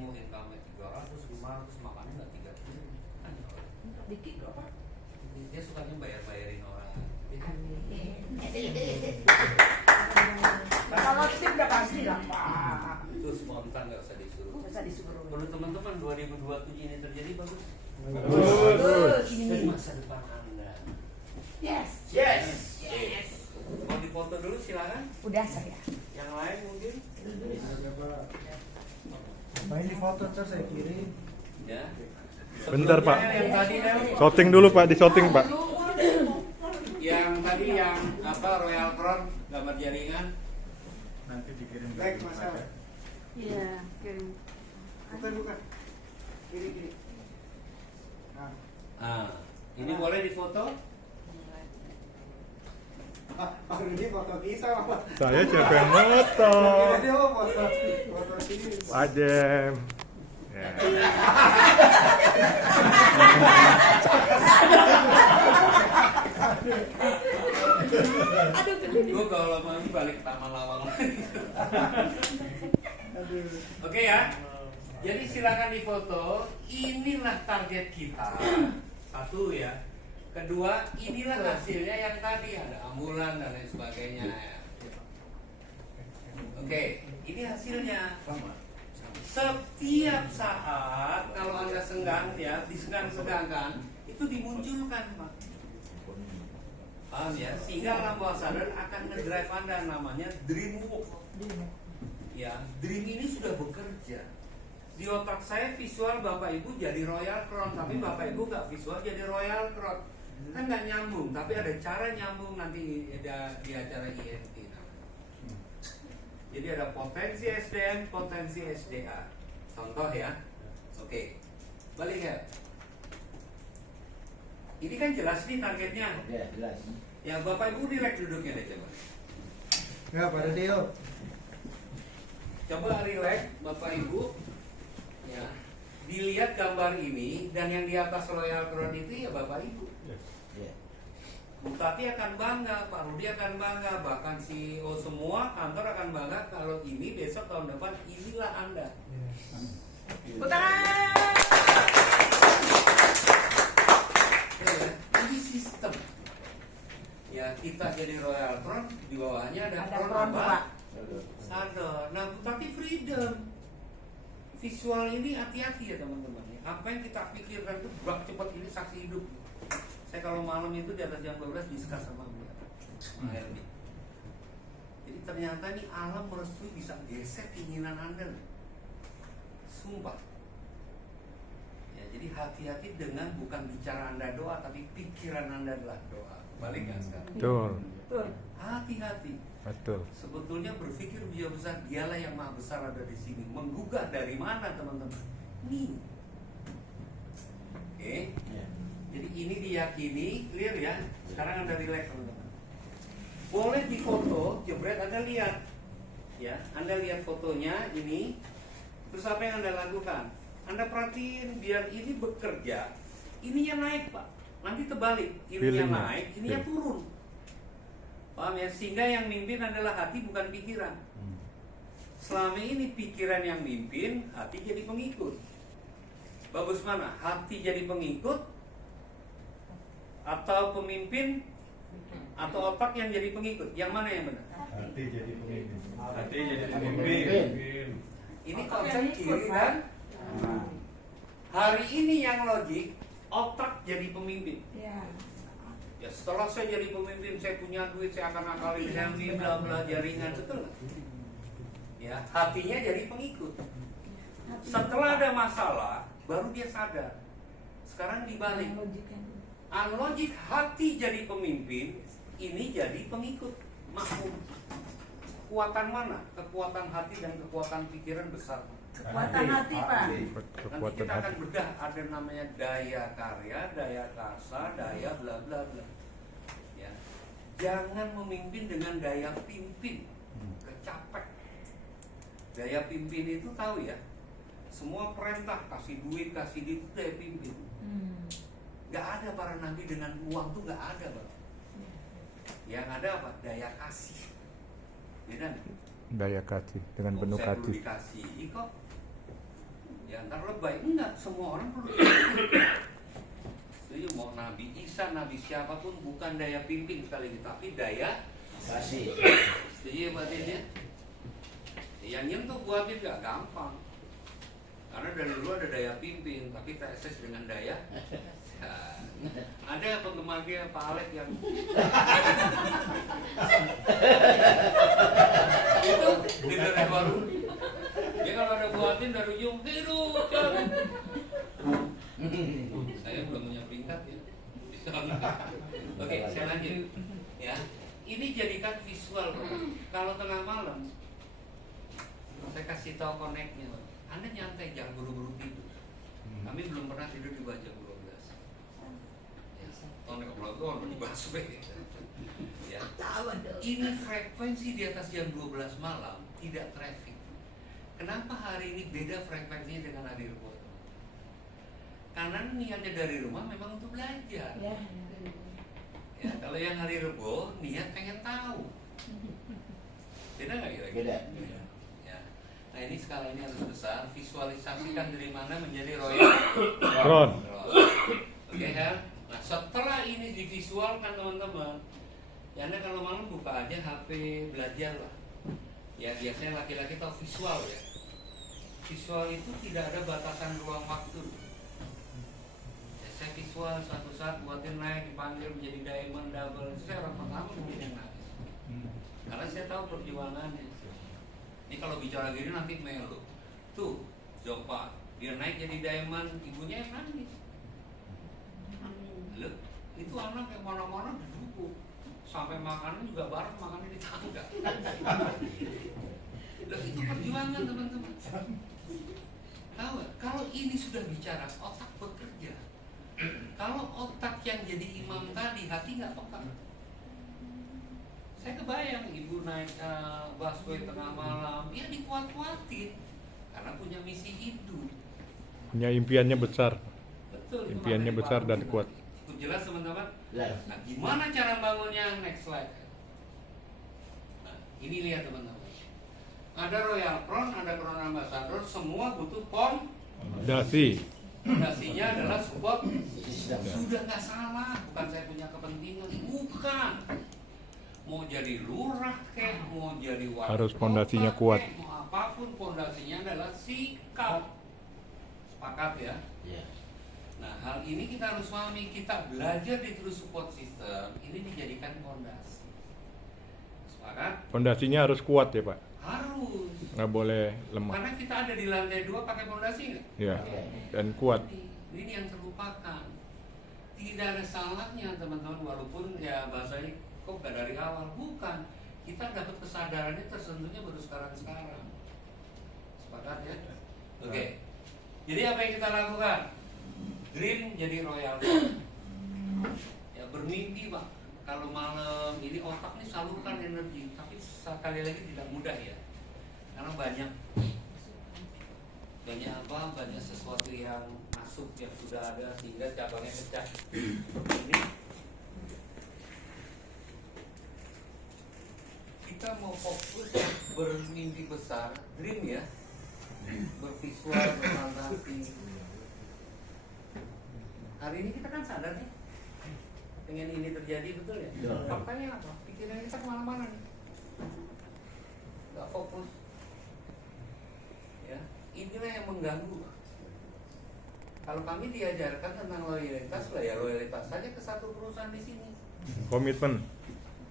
mau income 300, 500, makannya nggak 3 kilo. Kan Dikit kok Pak. dia sukanya bayarin orang. Kalau tip udah pasti lah Pak. Itu spontan, nggak usah disuruh. Nggak usah disuruh. Kalau teman-teman 2027 ini terjadi bagus. Bagus. Ini masa depan Anda. Yes. Yes. Yes. Mau dipoto dulu silakan. Udah saya. Yang lain mungkin. Apa ini foto ntar saya kirim. Ya. Bentar, Pak. Yang tadi kan, Shooting dulu Pak, di shooting Pak. yang tadi yang apa Royal Crown gambar jaringan. Nanti dikirim. Baik, Mas Al. Iya, kirim. Bukan. Kiri. Ah, ini boleh difoto? Pak ini foto kita, Pak. Saya siapa yang moto? Ini mau foto sini. Pak Jem. Ya. Aduh, gede. Gue kalau mau balik ke Taman Lawang lagi. Oke ya. Jadi silakan difoto. Inilah target kita. Satu ya. Kedua, inilah hasilnya yang tadi ada ambulan dan lain sebagainya. Oke, ini hasilnya. Setiap saat kalau Anda senggang ya, disenggang-senggangkan, itu dimunculkan, Pak. Paham ya? Sehingga alam bawah sadar akan ngedrive Anda, namanya dream walk. Ya, dream ini sudah bekerja. Di otak saya visual Bapak Ibu jadi Royal Crown, tapi Bapak Ibu nggak visual jadi Royal Crown. Kan nggak nyambung, tapi ada cara nyambung nanti di acara INT. Jadi ada potensi SDM, potensi SDA. Contoh ya. Oke. Balik ya. Ini kan jelas nih targetnya. Ya, jelas. Ya, Bapak Ibu relax duduknya deh coba. Ya, Pak Dio. Coba relax Bapak Ibu. Ya. Dilihat gambar ini dan yang di atas Royal Crown itu ya Bapak Ibu. Ya. Bu Tati akan bangga, Pak Rudi akan bangga, bahkan CEO semua kantor akan bangga kalau ini besok tahun depan inilah Anda. Putaran. Ya, ini sistem. Ya, kita jadi Royal Crown, di bawahnya ada Ada Crown Crown, apa? Pak. Sadar. Nah, tapi freedom. Visual ini hati-hati ya teman-teman. Apa yang kita pikirkan itu bak cepat ini saksi hidup. Saya kalau malam itu di atas jam 12 diskus sama beliau. Jadi ternyata ini alam merestui bisa geser keinginan Anda. Sumpah. Ya, jadi hati-hati dengan bukan bicara Anda doa, tapi pikiran Anda adalah doa. Balik kan sekarang? Betul. Betul. Hati-hati. Betul. Sebetulnya berpikir dia besar, dialah yang maha besar ada di sini. Menggugah dari mana teman-teman? Nih. Oke. Ya. Jadi ini diyakini, clear ya. Sekarang Anda relax teman-teman. Boleh difoto, jebret Anda lihat. Ya, Anda lihat fotonya ini. Terus apa yang Anda lakukan? Anda perhatiin biar ini bekerja. Ininya naik, Pak. Nanti terbalik. Ininya Feelingnya. naik, ininya turun. Paham ya? Sehingga yang mimpin adalah hati bukan pikiran. Selama ini pikiran yang mimpin, hati jadi pengikut. Bagus mana? Hati jadi pengikut atau pemimpin atau otak yang jadi pengikut? Yang mana yang benar? Hati jadi pemimpin. Hati jadi pemimpin. Ini konsep kiri kan? Hari ini yang logik, otak jadi pemimpin. Ya. Ya setelah saya jadi pemimpin, saya punya duit, saya akan akalin ini, bla bla jaringan, betul nggak? Ya, hatinya jadi pengikut. Setelah ada masalah, baru dia sadar. Sekarang dibalik. Unlogik, hati jadi pemimpin, ini jadi pengikut. Makmum. Kekuatan mana? Kekuatan hati dan kekuatan pikiran besar. Kekuatan hati, Pak. Nanti Kekuatan kita akan hati. bedah, ada namanya daya karya, daya karsa, daya bla bla bla. Ya. Jangan memimpin dengan daya pimpin, kecapek. Daya pimpin itu tahu ya, semua perintah kasih duit itu daya pimpin. Gak ada para nabi dengan uang tuh gak ada, Bang. Yang ada apa? Daya kasih. Beda nih. Daya kasih dengan penuh Saya kasih. dulu dikasih kok. ntar lebay. Enggak, semua orang perlu. Setuju, mau Nabi Isa, Nabi siapapun bukan daya pimpin sekali lagi, tapi daya Kasih. setuju ya Mbak Tin ya? Yang nyentuh buat itu gak gampang. Karena dari dulu ada daya pimpin, tapi TSS dengan daya. Ada penggemar dia Pak Alek yang itu leadernya baru. Dia kalau ada buatin dari ujung hidup kan. Saya belum punya peringkat ya. Oke, saya lanjut. Ya, ini jadikan visual. Kalau tengah malam, saya kasih tahu connect-nya. Anda nyantai, jangan buru-buru tidur. Kami belum pernah tidur di bawah jam 12. Ya, connect obrolan di busway. Ya. Ini frekuensi di atas jam 12 malam tidak traffic. Kenapa hari ini beda frekuensinya dengan hari Rebo? Karena niatnya dari rumah memang untuk belajar. Ya. Ya, kalau yang hari Rebo niat pengen tahu. Beda nggak kira-kira? Beda. Ya. Nah ini skala ini harus besar. Visualisasikan dari mana menjadi royal. Ron. Oke ya. Nah setelah ini divisualkan teman-teman, ya Anda kalau malam buka aja HP belajar lah. Ya biasanya laki-laki tahu visual ya. Visual itu tidak ada batasan ruang waktu. Ya, saya visual suatu saat buatin naik dipanggil menjadi diamond double. Itu saya orang pertama mungkin yang nangis. Karena saya tahu perjuangannya. Ini kalau bicara gini nanti melo. Tuh, Jopa, dia naik jadi diamond, ibunya yang nangis. Loh, itu anak yang mana-mana didukung. Sampai makanan juga bareng makannya di tangga. Loh, itu perjuangan teman-teman. Tahu gak? Kalau ini sudah bicara otak bekerja. Kalau otak yang jadi imam tadi hati nggak peka. Saya kebayang ibu naik busway tengah malam, ya dikuat-kuatin karena punya misi hidup. Punya impiannya besar. Betul. itu Impiannya makanya besar dan bagus. kuat. Itu jelas teman-teman. Jelas. Nah, gimana cara bangunnya? Next slide. Nah, ini lihat teman-teman. Ada Royal Crown, ada Crown Ambassador, semua butuh Dasi. fondasinya adalah support. Sistem. Sudah nggak salah, bukan saya punya kepentingan, bukan. Mau jadi lurah kek, mau jadi wali Harus kota fondasinya kek, kuat. mau apapun fondasinya adalah sikap. Sepakat ya? Iya. Nah, hal ini kita harus pahami, kita belajar di True Support System, ini dijadikan fondasi. Sepakat? Fondasinya harus kuat ya Pak. Harus. Nggak boleh lemah. Karena kita ada di lantai 2 pakai fondasi nggak? Ya. Dan kuat. Ini yang terlupakan. Tidak ada salahnya teman-teman, walaupun ya bahasanya kok gak dari awal. Bukan. Kita dapat kesadarannya tersentuhnya baru sekarang-sekarang. Sepakat ya? Oke. Jadi apa yang kita lakukan? Dream jadi royal. Ya bermimpi Pak. Kalau malam ini otak nih salurkan energi, tapi sekali lagi tidak mudah ya. Karena banyak banyak sesuatu yang masuk yang sudah ada sehingga cabangnya pecah. Ini kita mau fokus bermimpi besar, dream ya, bervisual, berfantasi. Hari ini kita kan sadar nih, pengen ini terjadi betul ya? Betul. Faktanya apa? Pikiran kita kemana-mana nih, nggak fokus. Ya, inilah yang mengganggu. Kalau kami diajarkan tentang loyalitas lah ya loyalitas saja ke satu perusahaan di sini. Komitmen.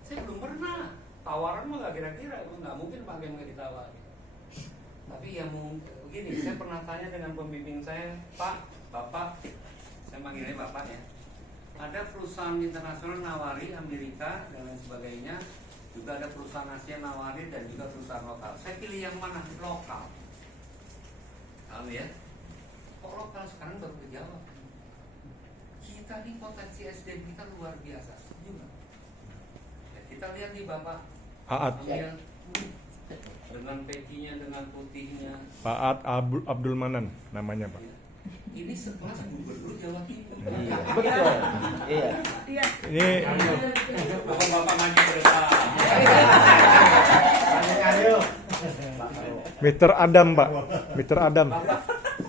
Saya belum pernah tawaran mah nggak kira-kira, nggak mungkin pakai yang nggak ditawar. Tapi yang begini, saya pernah tanya dengan pembimbing saya, Pak, Bapak, saya manggilnya Bapak ya. Ada perusahaan internasional nawari Amerika dan lain sebagainya, juga ada perusahaan Asia nawari dan juga perusahaan lokal. Saya pilih yang mana? Lokal. Tahu ya? Kok lokal sekarang baru kejawab? Kita nih potensi SDM kita luar biasa, setuju nggak? Ya, kita lihat nih Bapak Aat. ambil dengan pecinya, dengan putihnya. Pak Aat Abdul Manan namanya Pak. Ya. Ini sekelas gubernur Jawa Timur. Iya. Betul. Iya. Iya. Ini Bapak-bapak maju ke depan. Ayo. Mr. Adam Pak. Mr. Adam. Bapak,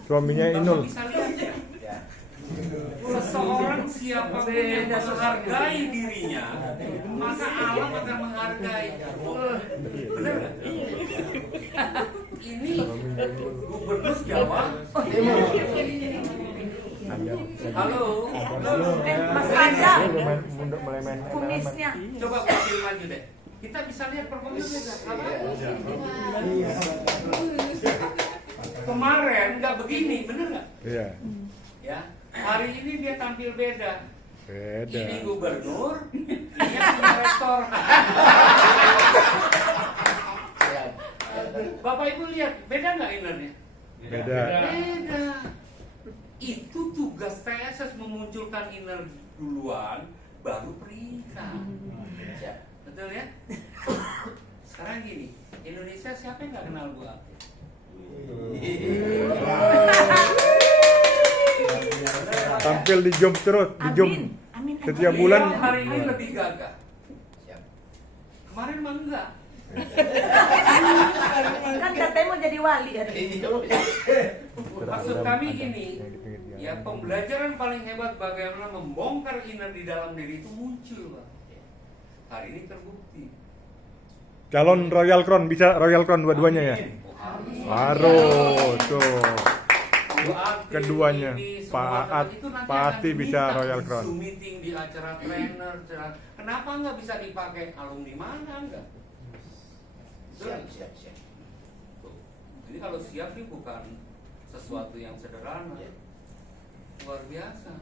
Suaminya Bapak Inul. bisa lihat ya. Ya. Seseorang siapapun yang menghargai dirinya, maka alam akan menghargai. Benar nggak? Ini gubernur Jawa. Halo. Mas Raja, Mulai main kumisnya. Coba panggil maju deh. Kita bisa lihat performanya beda. Apa? Kemarin nggak begini, bener nggak? Iya. Ya. Hari ini dia tampil beda. Beda. Ini gubernur, ini yang punya restoran. Ya. Bapak Ibu lihat, beda nggak innernya? Beda. Beda. Itu tugas TSS memunculkan inner duluan, baru perintah. Siap. Betul ya? Sekarang gini, Indonesia siapa yang nggak kenal Bu Ati? Tampil di Jom terus, di Jom. Amin. Amin. Setiap Beliau bulan. hari ini lebih gagah. Siap. Kemarin mah enggak. Kan katanya mau jadi wali hari ini. Maksud kami gini, ya pembelajaran paling hebat bagaimana membongkar inner di dalam diri itu muncul, Pak. Hari ini terbukti. Calon Royal Crown, bisa Royal Crown dua-duanya ya? Harus tuh. Bu Ati, Keduanya, ini, Pak semua Aat, itu nanti Pak akan Ati bisa diminta Royal di Crown. Zoom meeting di acara trainer, kenapa nggak bisa dipakai alumni mana enggak? Siap, siap, siap. Tuh. Jadi kalau siap nih bukan sesuatu yang sederhana, Ya. luar biasa.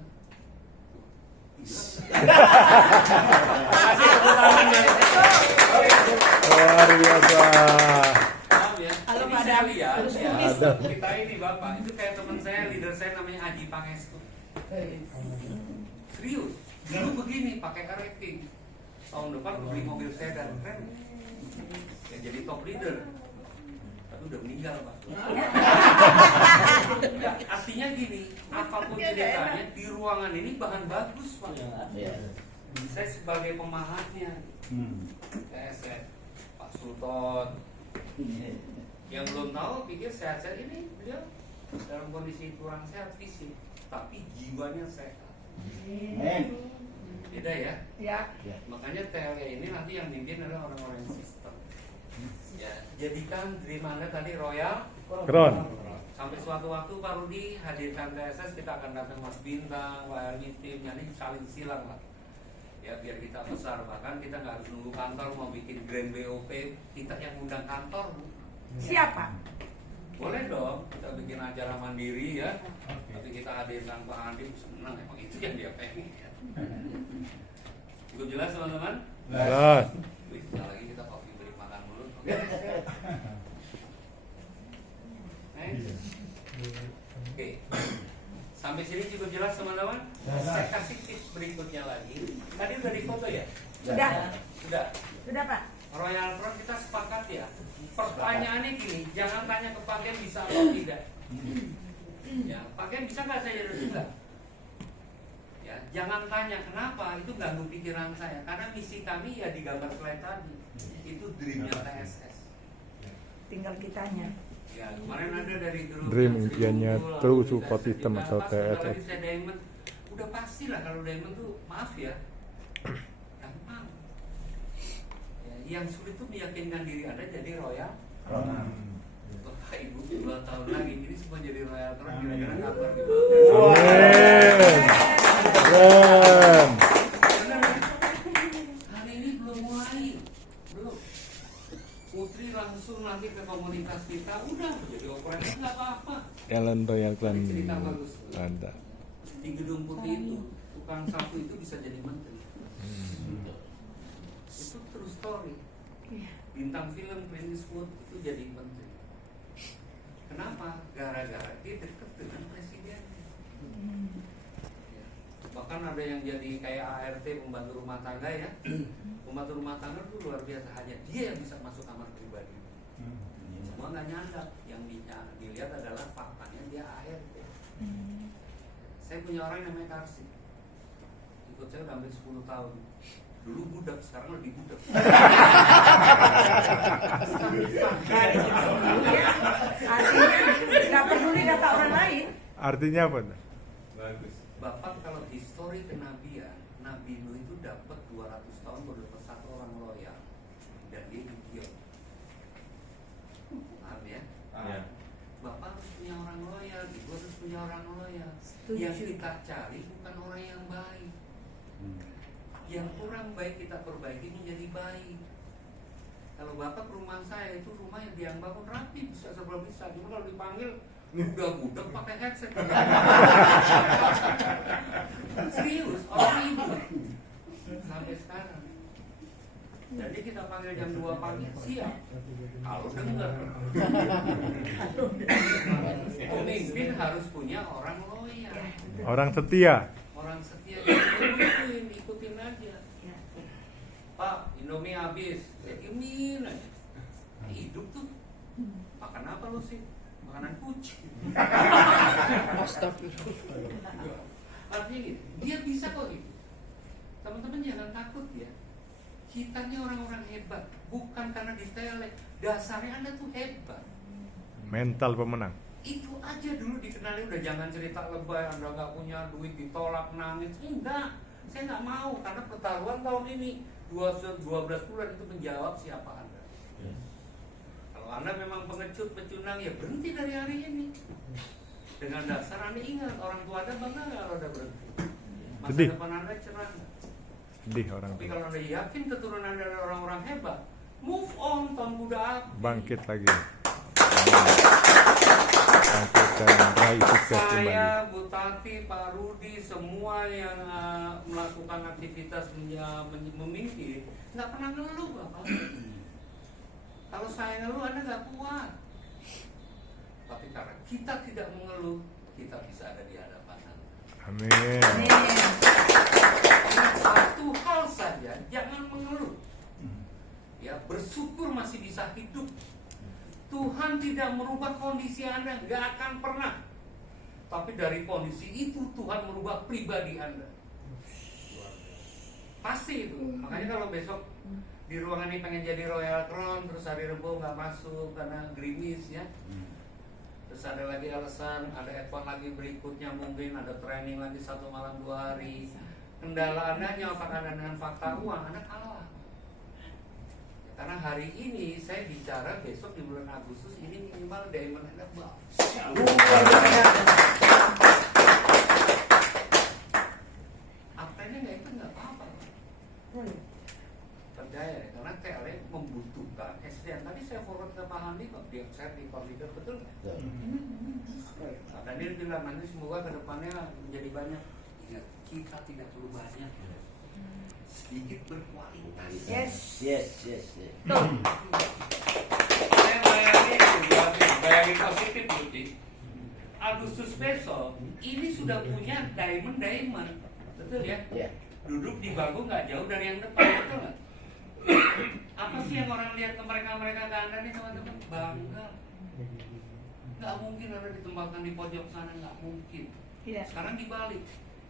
Luar biasa. Paham ya? Kalau Ini pada saya lihat terus ya, kumis. kita ini Bapak, itu kayak teman saya, leader saya namanya Aji Pangestu. Serius, dulu begini, pakai rating. Tahun depan beli mobil sedan, keren. Ya, jadi top leader. Tapi udah meninggal Pak. Ya, artinya gini, apapun ceritanya di ruangan ini bahan bagus Pak. Ya. Saya sebagai pemahatnya, saya Pak Sultan, yang belum tahu pikir sehat-sehat, ini beliau dalam kondisi kurang sehat fisik, tapi jiwanya sehat. Amin. Beda ya. Ya. Makanya TLE ini nanti yang mimpin adalah orang-orang sistem. Ya, jadikan dream Anda tadi Royal Crown. sampai suatu waktu Pak Rudi hadirkan TSS, kita akan datang Mas Bintang, Pak Elmi, timnya ini saling silang Pak. Ya biar kita besar, bahkan kita nggak harus nunggu kantor mau bikin grand BOP, kita yang undang kantor Bu. Siapa? Boleh dong, kita bikin acara mandiri ya. Tapi kita hadirkan Pak Andi, senang emang itu yang dia pengen ya. Cukup jelas teman-teman? Jelas. Wih, sebentar lagi kita coffee break makan dulu. Oke. Next. Oke. Sampai sini cukup jelas teman-teman? Saya kasih tips berikutnya lagi. Tadi udah difoto ya? Sudah. Sudah. Sudah Pak. Royal Crown kita sepakat ya. Pertanyaannya gini, jangan tanya ke pakaian bisa atau tidak. Ya, pakaian bisa nggak saya jadi juga? Ya, jangan tanya kenapa, itu ganggu pikiran saya. Karena misi kami ya di gambar slide tadi, itu dreamnya TSS. Tinggal kitanya. Ya, kemarin ada dari grup Dream yang impiannya 1000, true lalu support kita system juga atau pas sebentar TSS. lagi saya diamond. Udah pasti lah kalau diamond tuh maaf ya, gampang. Ya, yang sulit tuh meyakinkan diri Anda jadi royal. Bapak Ibu 2 tahun lagi ini semua jadi royal Crown, kira-kira kabar gitu. Amin. Keren. Benar ya? Hari ini belum mulai, belum. Putri langsung nanti ke komunitas kita, udah jadi operator nggak apa-apa. Ellen Royal Crown Cerita bagus. ada. Di gedung putih itu tukang sapu itu bisa jadi menteri. Itu true story. Bintang film Clint Eastwood itu jadi menteri. Kenapa? Gara-gara dia dekat dengan presiden. Ya. Bahkan ada yang jadi kayak ART, pembantu rumah tangga ya. Pembantu rumah tangga itu luar biasa, hanya dia yang bisa masuk kamar pribadi. Semua nggak nyadar, yang dilihat adalah faktanya dia ART. Saya punya orang yang namanya Karsi, ikut saya udah hampir 10 tahun. Dulu budak, sekarang lebih budak. Artinya nggak peduli kata orang lain. Artinya apa tuh? Bagus. Bapak kalau histori kenabian, Nabi Nuh itu dapat 200 tahun baru dapat satu orang loyal dan dia dikill. Paham ya? Ya. Bapak harus punya orang loyal, ibu harus punya orang loyal. Setuju. Yang kita cari bukan orang yang baik. Yang kurang baik kita perbaiki menjadi baik. Kalau bapak ke rumah saya itu rumah yang dia bangun rapi bisa serba bisa. Cuma kalau dipanggil budak-budak pakai headset. Serius, orang ibu sampai sekarang. Jadi kita panggil jam 2 pagi siap. Kalau dengar. Pemimpin harus punya orang loyal, Orang setia. orang setia. Ikutin aja. Pak, Indomie habis. Ya imin aja. Hidup tuh makan apa lu sih? Makanan kucing. Artinya gitu, dia bisa kok gitu. Teman-teman jangan takut ya. Kita ini orang-orang hebat, bukan karena distelek. Dasarnya Anda tuh hebat. Mental pemenang. Itu aja dulu dikenali, udah jangan cerita lebay, Anda nggak punya duit ditolak nangis. Enggak, saya nggak mau karena pertaruhan tahun ini 12 bulan itu menjawab siapa Anda. Kalau Anda memang pengecut, pecundang, ya berhenti dari hari ini. Dengan dasar Anda ingat orang tua Anda bangga nggak kalau Anda berhenti. Masa Sedih. depan Anda cerah nggak? Sedih orang Tapi tua. kalau Anda yakin keturunan Anda adalah orang-orang hebat, move on tahun muda. Bangkit lagi. Bangkit dan raih sukses kembali. Saya, Bu Tati, Pak Rudi, semua yang melakukan aktivitas memimpin nggak pernah ngeluh Bapak. Kalau saya ngeluh Anda nggak kuat. Tapi karena kita tidak mengeluh, kita bisa ada di hadapan Anda. Amin. Satu hal saja, jangan mengeluh. Ya, bersyukur masih bisa hidup. Tuhan tidak merubah kondisi Anda, nggak akan pernah. Tapi dari kondisi itu Tuhan merubah pribadi Anda. Pasti itu. Makanya kalau besok di ruangan ini pengen jadi Royal Crown, terus hari Rebo nggak masuk karena gerimis ya. Terus ada lagi alasan, ada event lagi berikutnya mungkin ada training lagi 1 malam 2 hari. Kendala Anda nyawakan Anda dengan fakta uang, Anda kalah. Karena hari ini saya bicara besok di bulan Agustus ini minimal diamond Anda bagus. Apanya nggak itu nggak apa-apa. Percaya ya, karena TLE membutuhkan SDM. Tadi saya forward ke Pak Handi kok, dia saya di koridor betul nggak? Nah, tadi dia bilang nanti semoga kedepannya menjadi banyak. Ingat, kita tidak perlu banyak, sedikit berkualitas. Yes. Yes. Saya bayangin positif Budi. Agustus besok ini sudah punya diamond, betul ya? Ya. Duduk di bangku nggak jauh dari yang depan, betul nggak? Apa sih yang orang lihat ke mereka ke Anda nih teman-teman? Bangga. Nggak mungkin Anda ditempatkan di pojok sana, nggak mungkin. Tidak. Sekarang dibalik,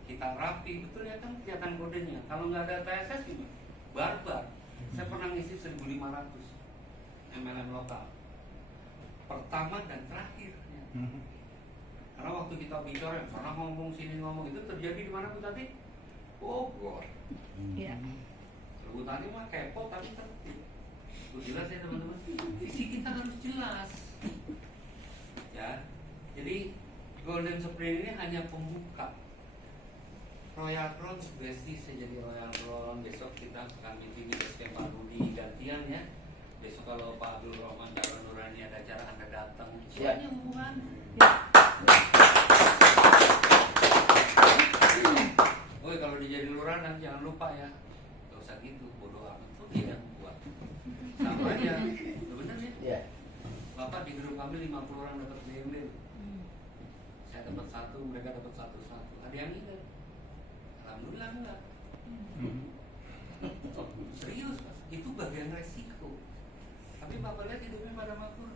kita rapi, betul ya kan? Kelihatan kodenya. Kalau nggak ada TSS gimana? Barbar. Saya pernah ngisi 1.500 MLM lokal. Pertama dan terakhir. Karena waktu kita bicara, sana ngomong sini ngomong, itu terjadi di mana Bu Tati? Bogor. Iya. Bu Tati mah kepo tapi tertib. Itu jelas ya teman-teman. Visi kita harus jelas. Ya. Jadi Golden Sprint ini hanya pembuka. Royal Crown sugesti saya jadi Royal Crown. Besok kita akan meeting di SK Pak Rudi gantian ya. Besok kalau Pak Abdul Rahman calon Nurani ada acara Anda datang. Semuanya hubungan. Oh kalau dia jadi lurah nanti jangan lupa ya. Gak usah gitu, bodoh amat. Itu dia yang buat. Sama aja. Benar ya? Ya. Bapak di grup kami 50 orang dapat BMW. Saya dapat 1, mereka dapat 1. Ada yang ingat? Alhamdulillah enggak. Serius Mas, itu bagian resiko. Tapi Bapak lihat hidupnya pada makmur.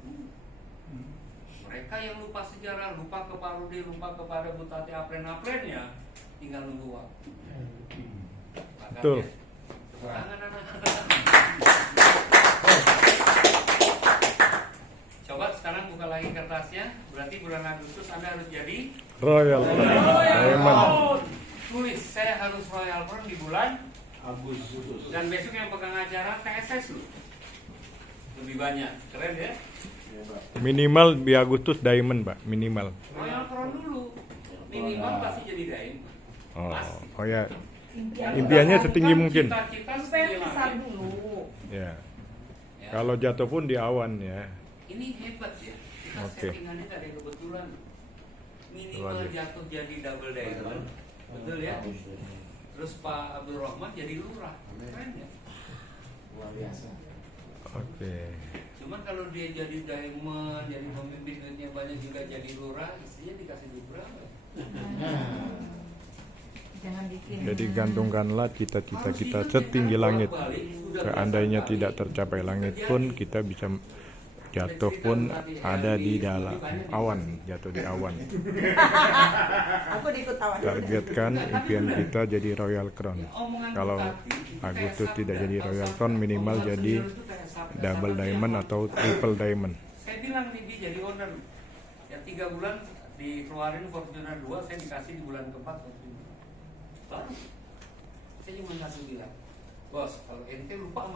Mereka yang lupa sejarah, lupa ke Pak Rudi, lupa kepada Bu Tati apren-aprennya, tinggal nunggu waktu. Betul. Tangan anak-anak. Coba sekarang buka lagi kertasnya. Berarti bulan Agustus Anda harus jadi Royal Crown Diamond. Tulis saya harus Royal Crown di bulan Agustus. dan besok yang pegang acara TSS lu. Lebih banyak. Keren ya? Minimal di Agustus Diamond, Pak. Minimal. Royal Crown dulu. Minimal pasti jadi diamond. Oh, Pasti. oh ya. Impian. Impiannya setinggi mungkin. Kita Supaya besar dulu. Ya. Ya. Kalau jatuh pun di awan ya. Ini hebat ya. Kita Oke. settingannya dari kebetulan. Minimal Luar biasa. jatuh jadi double diamond. Betul ya? Terus Pak Abdul Rahman jadi lurah. Keren ya? Luar biasa. Oke. Cuman kalau dia jadi diamond, jadi pemimpin duitnya banyak juga jadi lurah, istrinya dikasih duit berapa? Jangan bikin. Jadi gantungkanlah cita-cita kita setinggi langit. Seandainya tidak tercapai langit pun kita bisa jatuh pun ada di dalam awan, jatuh di awan. Aku diikut tawa. Targetkan impian kita jadi Royal Crown. Kalau Agustus tidak jadi Royal Crown, minimal jadi double diamond atau triple diamond. Saya bilang nih dia jadi owner. Ya 3 bulan dikeluarin Fortuner 2, saya dikasih di bulan keempat Fortuner. Baru. Saya cuma kasih bilang, bos, kalau ente lupa sama